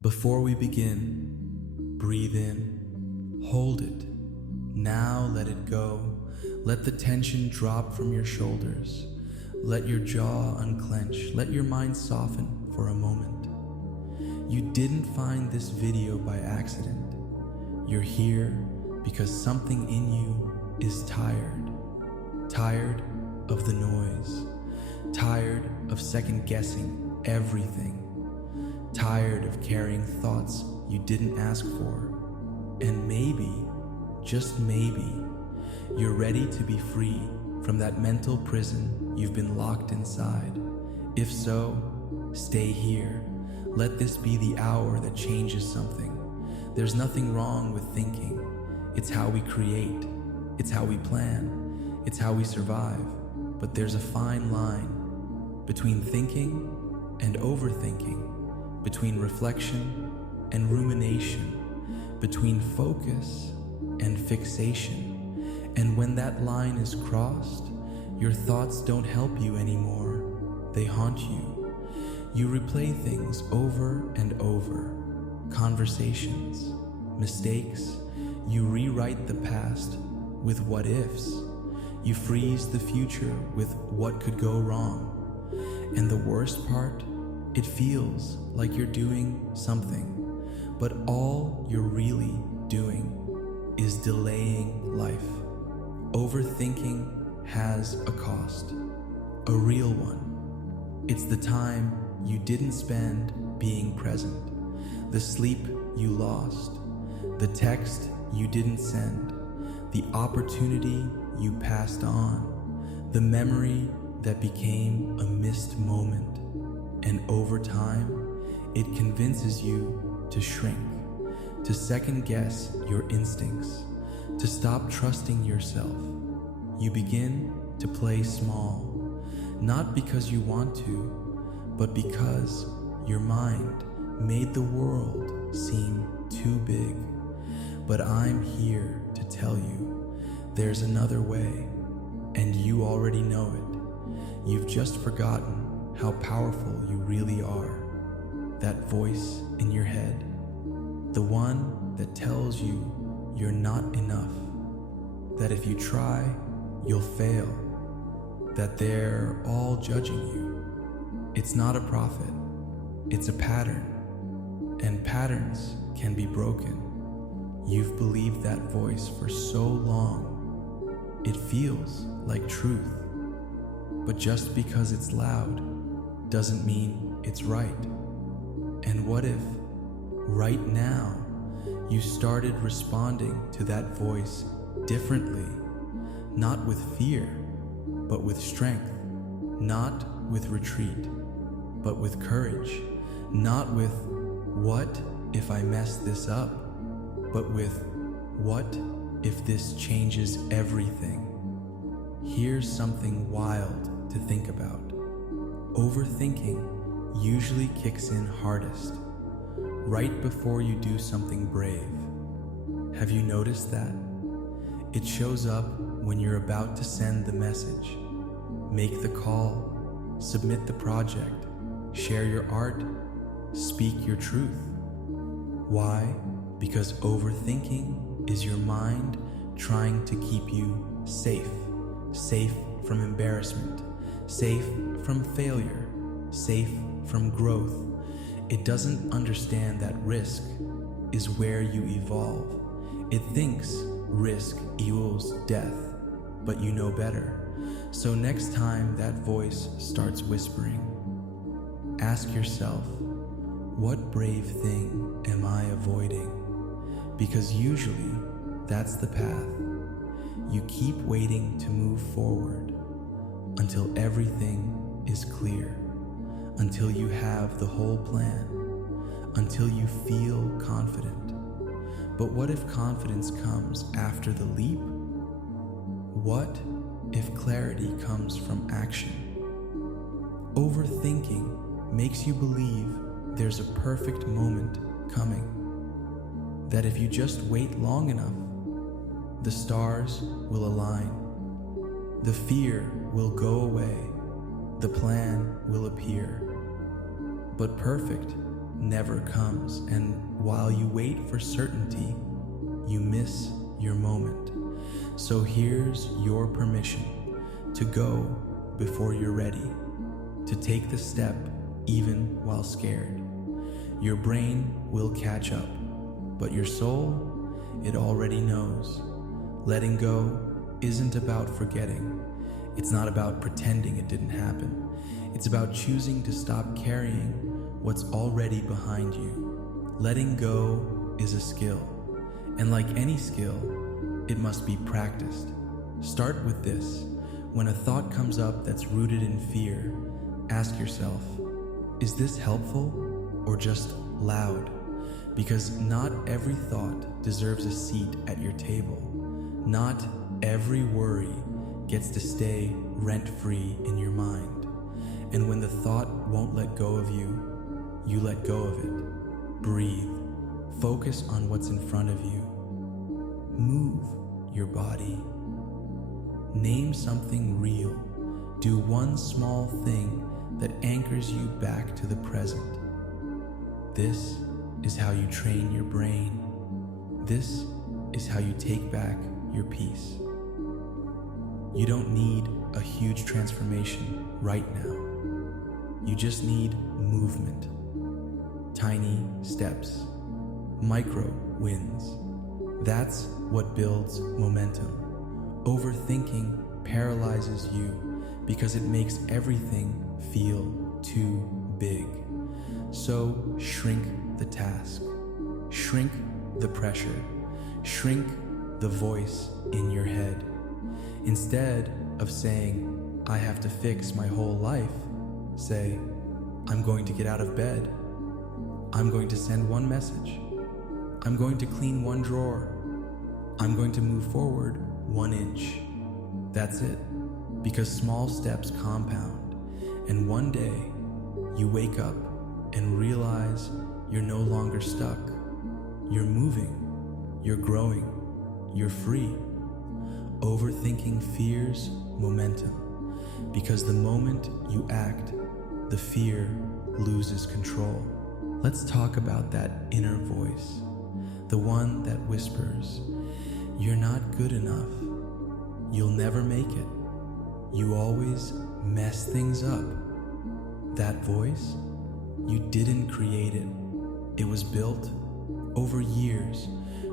Before we begin, breathe in, hold it. Now let it go. Let the tension drop from your shoulders. Let your jaw unclench. Let your mind soften for a moment. You didn't find this video by accident. You're here because something in you is tired. Tired of the noise. Tired of second guessing everything. Tired of carrying thoughts you didn't ask for. And maybe, just maybe, you're ready to be free from that mental prison you've been locked inside. If so, stay here. Let this be the hour that changes something. There's nothing wrong with thinking. It's how we create. It's how we plan. It's how we survive. But there's a fine line between thinking and overthinking. Between reflection and rumination, between focus and fixation. And when that line is crossed, your thoughts don't help you anymore. They haunt you. You replay things over and over. Conversations, mistakes. You rewrite the past with what ifs. You freeze the future with what could go wrong. And the worst part, it feels like you're doing something, but all you're really doing is delaying life. Overthinking has a cost, a real one. It's the time you didn't spend being present, the sleep you lost, the text you didn't send, the opportunity you passed on, the memory that became a missed moment. And over time, it convinces you to shrink, to second guess your instincts, to stop trusting yourself. You begin to play small, not because you want to, but because your mind made the world seem too big. But I'm here to tell you, there's another way, and you already know it. You've just forgotten how powerful you really are. That voice in your head, the one that tells you you're not enough, that if you try, you'll fail, that they're all judging you. It's not a prophet, it's a pattern, and patterns can be broken. You've believed that voice for so long, it feels like truth, but just because it's loud, doesn't mean it's right. And what if, right now, you started responding to that voice differently, not with fear, but with strength, not with retreat, but with courage, not with, what if I mess this up, but with, what if this changes everything? Here's something wild to think about. Overthinking usually kicks in hardest, right before you do something brave. Have you noticed that? It shows up when you're about to send the message, make the call, submit the project, share your art, speak your truth. Why? Because overthinking is your mind trying to keep you safe, safe from embarrassment, safe from failure, safe from growth. It doesn't understand that risk is where you evolve. It thinks risk equals death, but you know better. So next time that voice starts whispering, ask yourself, what brave thing am I avoiding? Because usually that's the path. You keep waiting to move forward until everything is clear, until you have the whole plan, until you feel confident. But what if confidence comes after the leap? What if clarity comes from action? Overthinking makes you believe there's a perfect moment coming, that if you just wait long enough, the stars will align. The fear will go away, the plan will appear. But perfect never comes, and while you wait for certainty, you miss your moment. So here's your permission to go before you're ready, to take the step even while scared. Your brain will catch up, but your soul, it already knows. Letting go isn't about forgetting. It's not about pretending it didn't happen. It's about choosing to stop carrying what's already behind you. Letting go is a skill, and like any skill, it must be practiced. Start with this. When a thought comes up that's rooted in fear, ask yourself, is this helpful or just loud? Because not every thought deserves a seat at your table. Not every worry gets to stay rent-free in your mind. And when the thought won't let go of you, you let go of it. Breathe. Focus on what's in front of you. Move your body. Name something real. Do one small thing that anchors you back to the present. This is how you train your brain. This is how you take back your peace. You don't need a huge transformation right now. You just need movement. Tiny steps. Micro wins. That's what builds momentum. Overthinking paralyzes you because it makes everything feel too big. So shrink the task. Shrink the pressure. Shrink the voice in your head. Instead of saying, I have to fix my whole life, say, I'm going to get out of bed. I'm going to send one message. I'm going to clean one drawer. I'm going to move forward 1 inch. That's it. Because small steps compound, and one day you wake up and realize you're no longer stuck. You're moving, you're growing, you're free. Overthinking fears momentum, because the moment you act, the fear loses control. Let's talk about that inner voice, the one that whispers, you're not good enough, you'll never make it, you always mess things up. That voice, you didn't create it. It was built over years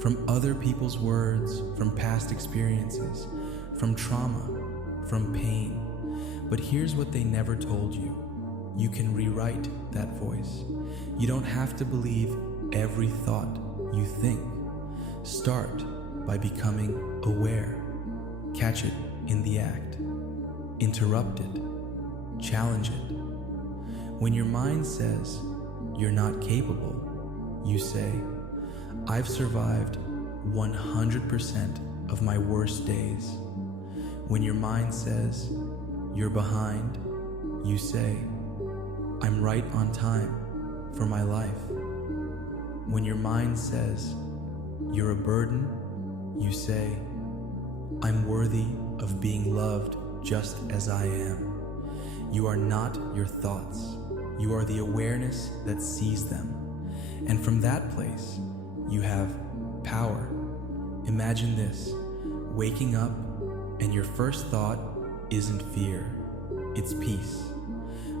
from other people's words, from past experiences, from trauma, from pain. But here's what they never told you. You can rewrite that voice. You don't have to believe every thought you think. Start by becoming aware. Catch it in the act. Interrupt it. Challenge it. When your mind says you're not capable, you say, I've survived 100% of my worst days. When your mind says you're behind, you say, I'm right on time for my life. When your mind says you're a burden, you say, I'm worthy of being loved just as I am. You are not your thoughts. You are the awareness that sees them. And from that place, you have power. Imagine this, waking up and your first thought isn't fear, it's peace.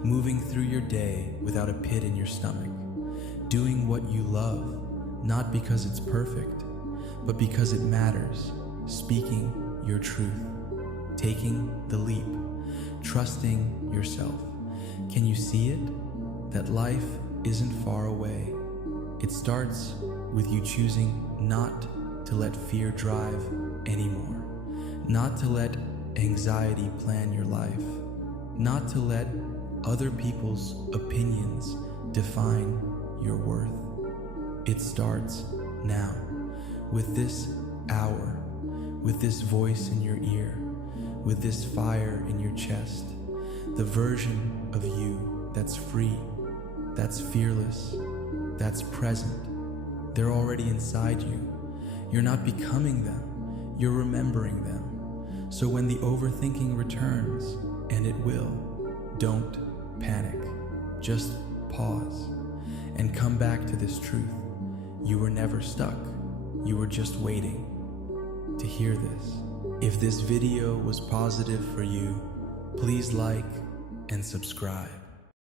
Moving through your day without a pit in your stomach. Doing what you love, not because it's perfect, but because it matters. Speaking your truth. Taking the leap. Trusting yourself. Can you see it? That life isn't far away. It starts with you choosing not to let fear drive anymore. Not to let anxiety plan your life. Not to let other people's opinions define your worth. It starts now, with this hour, with this voice in your ear, with this fire in your chest, the version of you that's free, that's fearless, that's present. They're already inside you. You're not becoming them, you're remembering them. So when the overthinking returns, and it will, don't panic. Just pause. and come back to this truth. You were never stuck. You were just waiting to hear this. If this video was positive for you, please like and subscribe.